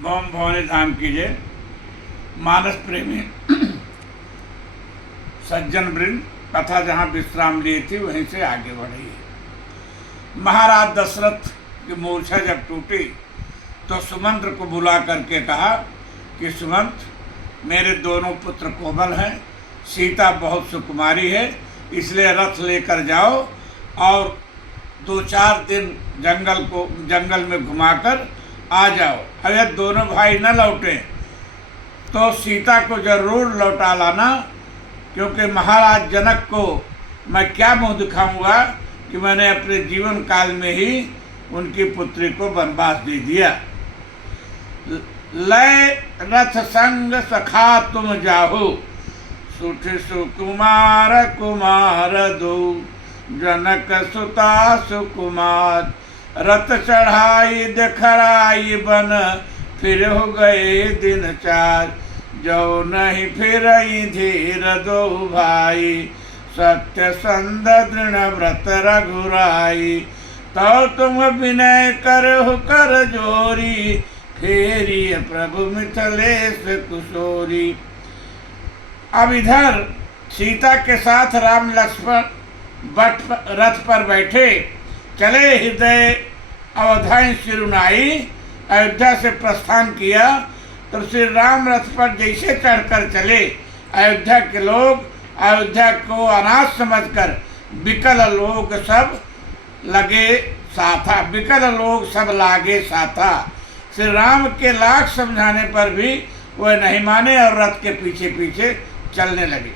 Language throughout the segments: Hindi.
भौम भवानी धाम की जय। मानस प्रेमी सज्जन वृंद कथा जहाँ विश्राम ली थी वहीं से आगे बढ़ी है। महाराज दशरथ की मूर्छा जब टूटी तो सुमंत्र को बुला करके कहा कि सुमंत, मेरे दोनों पुत्र कोमल हैं, सीता बहुत सुकुमारी है, इसलिए रथ लेकर जाओ और 2-4 दिन जंगल में घुमाकर आ जाओ। अगर दोनों भाई न लौटे तो सीता को जरूर लौटा लाना, क्योंकि महाराज जनक को मैं क्या मुँह दिखाऊंगा कि मैंने अपने जीवन काल में ही उनकी पुत्री को वनवास दे दिया। लय रथ संग सखा तुम जाहो, सुठ सुकुमार कुमार दो, जनक सुता सुकुमार, रथ चढ़ाई देखराई बन, फिर हो गए दिन 4, जो नहीं फिर धीर दो भाई, सत्य संद दृढ़ व्रत रघुराई, तो तुम विनय करहु कर जोरी, फेरी प्रभु मिथिलेश कुशोरी। अब इधर सीता के साथ राम लक्ष्मण रथ पर बैठे चले, हृदय अवधाई सिरुनाई, अयोध्या से प्रस्थान किया। तो श्री राम रथ पर जैसे चढ़कर चले, अयोध्या के लोग अयोध्या को अनाथ समझकर विकल लोग सब लगे साथा, विकल लोग सब लागे साथा। श्री राम के लाख समझाने पर भी वह नहीं माने और रथ के पीछे पीछे चलने लगे।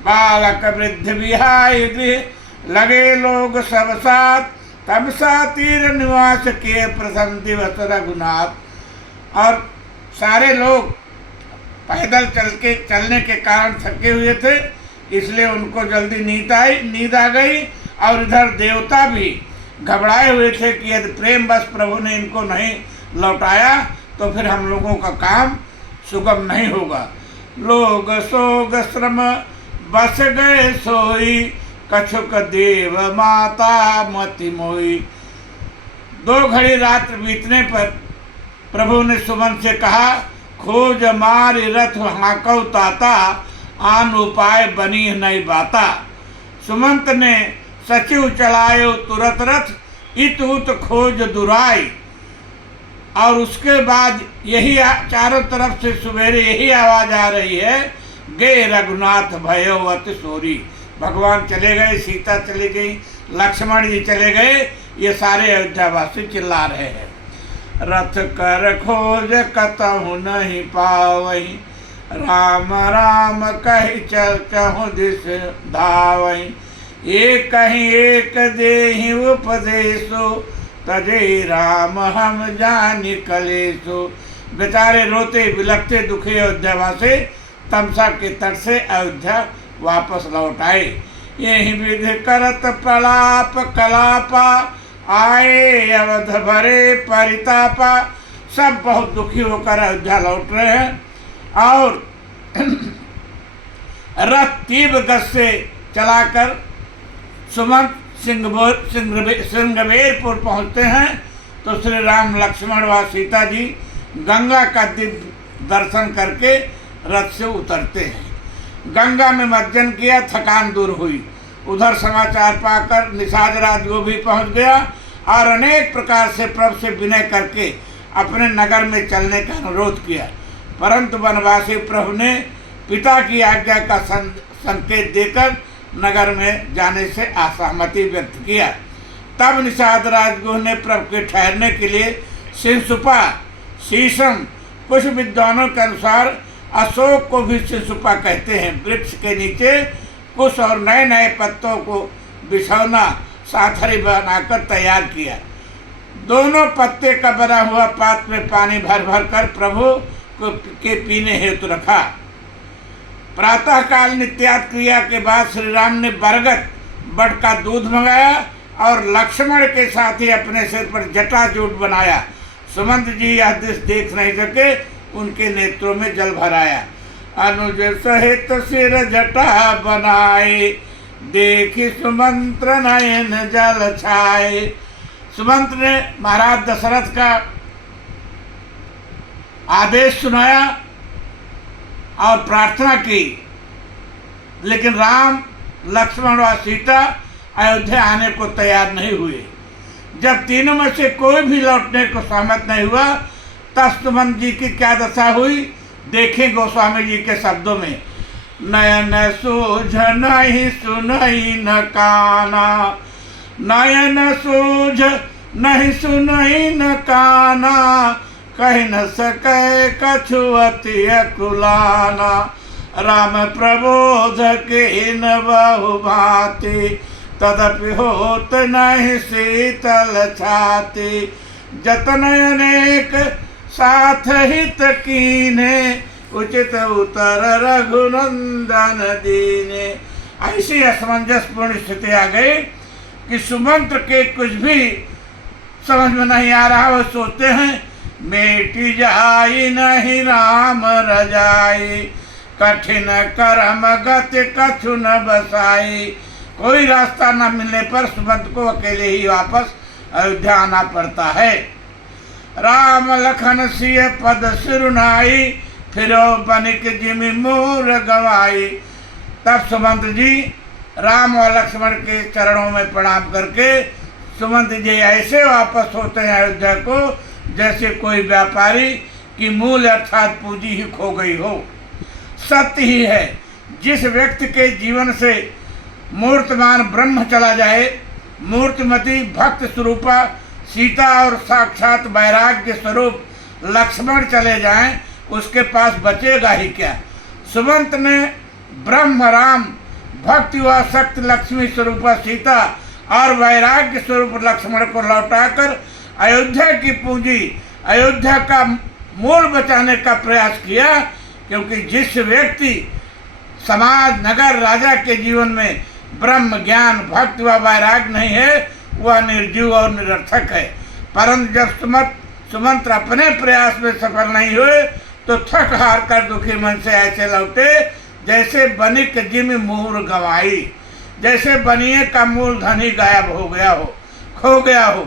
बालक वृद्ध विहाय गृह, लगे लोग सब साथ, तब सा तीर निवास के प्रथम दिवस रघुनाथ। और सारे लोग पैदल चलने के कारण थके हुए थे, इसलिए उनको जल्दी नींद आ गई। और इधर देवता भी घबराए हुए थे कि यदि प्रेम बस प्रभु ने इनको नहीं लौटाया तो फिर हम लोगों का काम सुगम नहीं होगा। लोग सोग श्रम बस गए सोई, कछुक देव माता मति मोई। 2 घड़ी रात बीतने पर प्रभु ने सुमन से कहा, खोज मारि रथ हाकौ ताता, आन उपाय बनी नहीं बाता। सुमंत ने सचिव चलायो तुरत रथ, इत उत खोज दुराई। और उसके बाद यही चारों तरफ से सवेरे यही आवाज आ रही है, गे रघुनाथ भयो अति सोरी। भगवान चले गए, सीता चली गई, लक्ष्मण जी चले गए, ये सारे अयोध्यावासी चिल्ला रहे हैं। रथ कर खोज कतहु नहीं पावई, राम राम कहि चहु दिस धावई। एक ही एक देहि उपदेशो, तजे राम हम जानि कलेसो। बेचारे रोते बिलखते दुखी अयोध्यावासी तमसा के तट से अयोध्या वापस लौट आए। यही विधि करत प्रलाप कलापा, आए अवध भरे परितापा। सब बहुत दुखी होकर अयोध्या लौट रहे हैं और रथ तीव्र गति से चलाकर सुमंत श्रृंगवेरपुर पहुँचते हैं। तो श्री राम लक्ष्मण व सीता जी गंगा का दिव्य दर्शन करके रथ से उतरते हैं। गंगा में मज्जन किया, थकान दूर हुई। उधर समाचार पाकर निषाद राज वो भी पहुँच गया और अनेक प्रकार से प्रभु से विनय करके अपने नगर में चलने का अनुरोध किया, परंतु वनवासी प्रभु ने पिता की आज्ञा का संकेत देकर नगर में जाने से असहमति व्यक्त किया। तब निषाद राजगुह ने प्रभु के ठहरने के लिए सिंसुपा, शीशम, कुछ विद्वानों के अनुसार अशोक को भी सिंसुपा कहते हैं, वृक्ष के नीचे कुछ और नए नए पत्तों को बिछौना साथरी बनाकर तैयार किया। दोनों पत्ते का बना हुआ पात्र में पानी भर भर कर प्रभु के पीने हेतु रखा। प्रातः काल नित्यात क्रिया के बाद श्री राम ने बरगद बट का दूध मंगाया और लक्ष्मण के साथ ही अपने सिर पर जटाजूट बनाया। सुमंत जी यह दृश्य देख नहीं सके, उनके नेत्रों में जल भर आया। अनुज सहित सिर जटा बनाए, देखी सुमंत्र नयन जल छाए। सुमंत्र ने महाराज दशरथ का आदेश सुनाया और प्रार्थना की, लेकिन राम, लक्ष्मण और सीता अयोध्या आने को तैयार नहीं हुए। जब तीनों में से कोई भी लौटने को सहमत नहीं हुआ, तब सुमंत जी की क्या दशा हुई, देखें गोस्वामी जी के शब्दों में। नयन सूझ नहीं सुनई न काना, नयन सूझ नहीं सुनई न काना, कह न सके कछु अति अकुलाना। राम प्रबोध के न बहु भांति, तदपि होत नहीं शीतल छाती। जतन अनेक साथ हित कीने, उचित उतर रघुनंदन दीने। ऐसी असमंजसपूर्ण स्थिति आ गई कि सुमंत्र के कुछ भी समझ में नहीं आ रहा। वो सोचते हैं मेटी जाई नहीं राम रजाई, कठिन कर्म गति कछु न बसाई। कोई रास्ता न मिलने पर सुमंत को अकेले ही वापस अयोध्या आना पड़ता है। राम लखन सिय पद सिरुनाई, फिरो बनिक जिमि मोर गवाई। तब सुमंत जी राम और लक्ष्मण के चरणों में प्रणाम करके सुमंत जी ऐसे वापस होते हैं अयोध्या को जैसे कोई व्यापारी की मूल अर्थात पूंजी ही खो गई हो। सत्य ही है, जिस व्यक्ति के जीवन से मूर्तमान ब्रह्म चला जाए, मूर्तिमती भक्त स्वरूपा सीता और साक्षात वैराग्य स्वरूप लक्ष्मण चले जाएं, उसके पास बचेगा ही क्या। सुमंत ने ब्रह्म राम, भक्ति व शक्ति लक्ष्मी स्वरूपा सीता और वैराग्य स्वरूप लक्ष्मण को लौटाकर अयोध्या की पूंजी, अयोध्या का मूल बचाने का प्रयास किया। क्योंकि जिस व्यक्ति समाज, नगर, राजा के जीवन में ब्रह्म ज्ञान, भक्ति व वैराग्य नहीं है, वह निर्जीव और निरर्थक है। परंतु जब सुमंत्र अपने प्रयास में सफल नहीं हुए तो थक हार कर दुखी मन से ऐसे लौटे जैसे बनिक जिमि मोर गवाई, जैसे बनिए का मूल धन ही गायब हो गया हो, खो गया हो।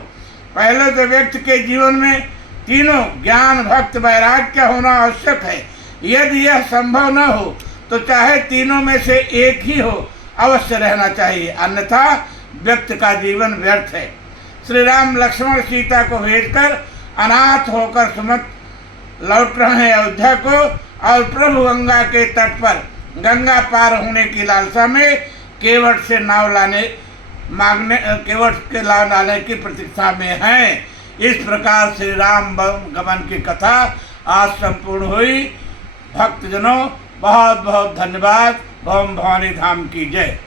पहले तो व्यक्ति के जीवन में तीनों ज्ञान, भक्ति, वैराग्य होना आवश्यक है। यदि यह संभव न हो तो चाहे तीनों में से एक ही हो, अवश्य रहना चाहिए, अन्यथा व्यक्ति का जीवन व्यर्थ है। श्री राम लक्ष्मण सीता को भेजकर अनाथ होकर सुमंत लौट रहे हैं अयोध्या को, और प्रभु गंगा के तट पर गंगा पार होने की लालसा में केवट से नाव लाने की प्रतीक्षा में हैं। इस प्रकार से राम गमन की कथा आज संपूर्ण हुई। भक्तजनों, बहुत बहुत धन्यवाद। ओम भवानी धाम की जय।